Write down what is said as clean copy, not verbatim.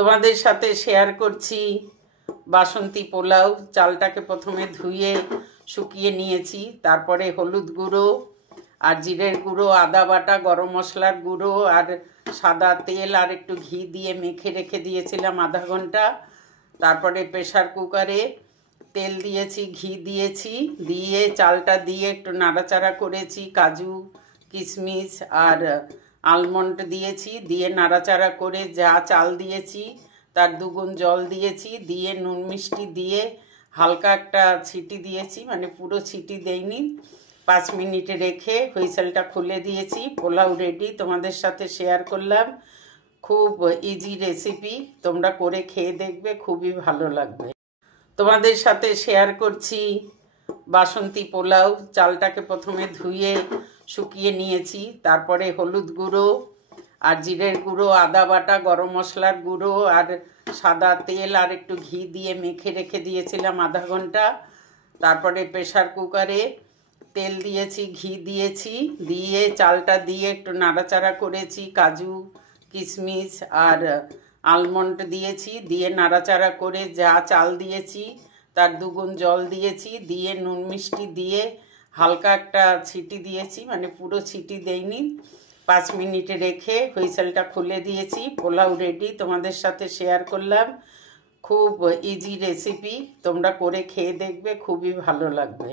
তোমাদের সাথে শেয়ার করছি বাসন্তী পোলাও। চালটাকে প্রথমে ধুয়ে শুকিয়ে নিয়েছি, তারপরে হলুদ গুঁড়ো আর জিরের গুঁড়ো, আদা বাটা, গরম মশলার গুঁড়ো আর সাদা তেল আর একটু ঘি দিয়ে মেখে রেখে দিয়েছিলাম আধা ঘন্টা। তারপরে প্রেসার কুকারে তেল দিয়েছি, ঘি দিয়েছি, দিয়ে চালটা দিয়ে একটু নাড়াচাড়া করেছি। কাজু, কিশমিশ আর আলমন্ড দিয়েছি, দিয়ে নাড়াচাড়া করে যা চাল দিয়েছি তার দুগুণ জল দিয়েছি, দিয়ে নুন মিষ্টি দিয়ে হালকা একটা ছিটি দিয়েছি, মানে পুরো ছিটি দেইনি। 5 মিনিট রেখে হুইসেলটা খুলে দিয়েছি। পোলাও রেডি, তোমাদের সাথে শেয়ার করলাম। খুব ইজি রেসিপি, তোমরা করে খেয়ে দেখবে, খুবই ভালো লাগবে। তোমাদের সাথে শেয়ার করছি বাসন্তী পোলাও। চালটাকে প্রথমে ধুয়ে শুকিয়ে নিয়েছি, তারপরে হলুদ গুঁড়ো আর জিরের গুঁড়ো, আদা বাটা, গরম মশলার গুঁড়ো আর সাদা তেল আর একটু ঘি দিয়ে মেখে রেখে দিয়েছিলাম আধা ঘন্টা। তারপরে প্রেসার কুকারে তেল দিয়েছি, ঘি দিয়েছি, দিয়ে চালটা দিয়ে একটু নাড়াচাড়া করেছি। কাজু, কিশমিশ আর আলমন্ড দিয়েছি, দিয়ে নাড়াচাড়া করে যা চাল দিয়েছি তার দুগুণ জল দিয়েছি, দিয়ে নুন মিষ্টি দিয়ে হালকা একটা ছিটি দিয়েছি, মানে পুরো ছিটি দেইনি। 5 মিনিট রেখে হুইসেলটা খুলে দিয়েছি। পোলাও রেডি, তোমাদের সাথে শেয়ার করলাম। খুব ইজি রেসিপি, তোমরা করে খেয়ে দেখবে, খুবই ভালো লাগবে।